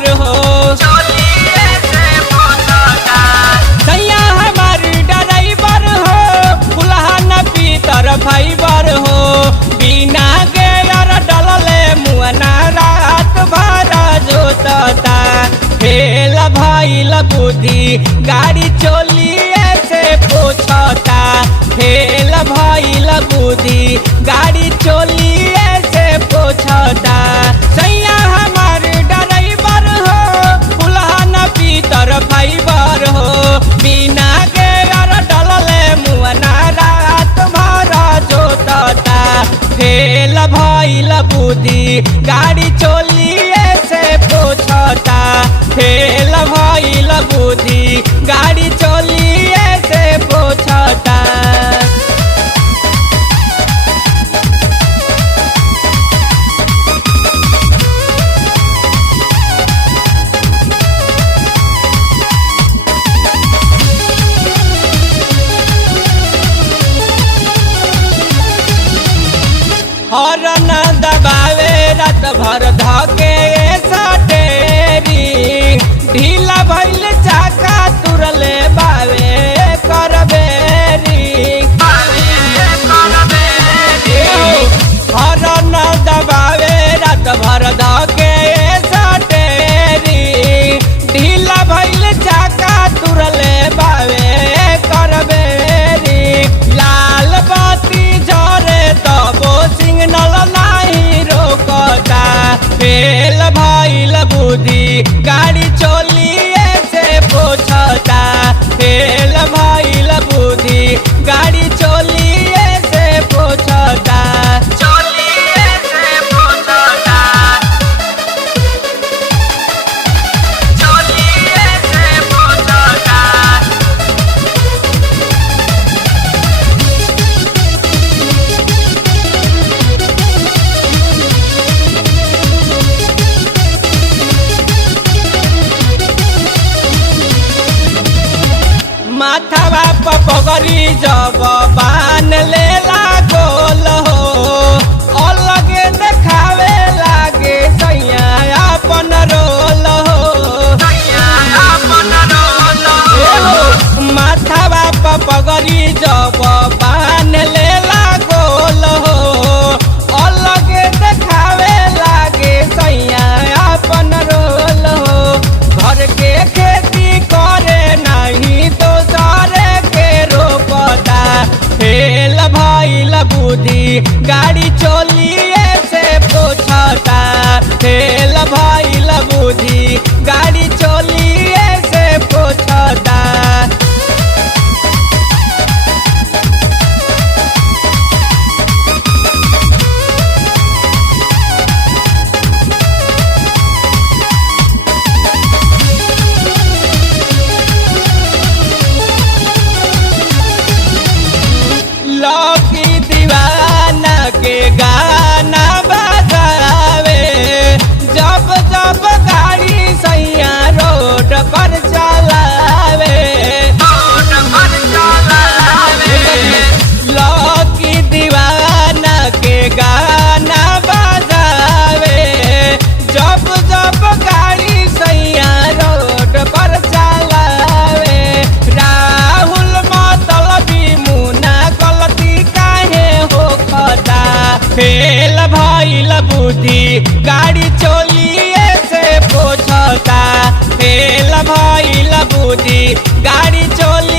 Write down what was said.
बर हो। सैया हमार ड्राइवर हो, फुलहा न पीतर फाइबर हो। बिना गेयर डलले मुअना रात भर जोतता। फेल भइल बुद्धि गाड़ी चोलिए से पोछता। फेल भइल बुद्धि गाड़ी चोलिए से पोछता। सैया हमार ड्राइवर हो, फुलहा न पीतर फाइबर हो। बिना गेयर डलले मुअना रात भर जोतता। फेल भइल बुद्धि गाड़ी चोलिए से पोछता। फेल भइल बुद्धि गाड़ी चोलिए से पोछता। हॉर्न दबावे रात भर धके सटेरी। ढीला भइल चाका तुरले बावे करबेरी। हॉर्न दबावे रात भर धके सटेरी। ढीला भइल चाका तुरले बावे करबेरी। लाल बत्ती जरे तबो सिग्नल नहीं रोकता। फेल भइल बुद्धि गाड़ी चोलिए से पोछता। फेल भइल बुद्धि गाड़ी चोलिए से पोछता। चोलिए से पोछता। चोलिए से पोछता। माथवा पगड़ी जब बान लेला गोल हो। अलगे देखावे लागे सैया अपन रोल हो। माथवा पगड़ी जब बान लेला गोल हो। अलगे देखावे लागे सैया अपन रोल हो। घर के खेती करे नहीं तो फेल भइल बुद्धि गाड़ी चोलिए से पोछता। फेल भइल बुद्धि गाड़ी चोलिए से पोछता। लौकी दीवाना के गाना बजावे। जब जब गाड़ी सैया रोड पर चलावे। लौकी दीवाना के गाना बजावे। जब जब गाड़ी सैया रोड पर चलावे। राहुल मतलबी मुना फेल भइल बुद्धि गाड़ी चोलिए से पोछता। फेल भइल बुद्धि गाड़ी चोली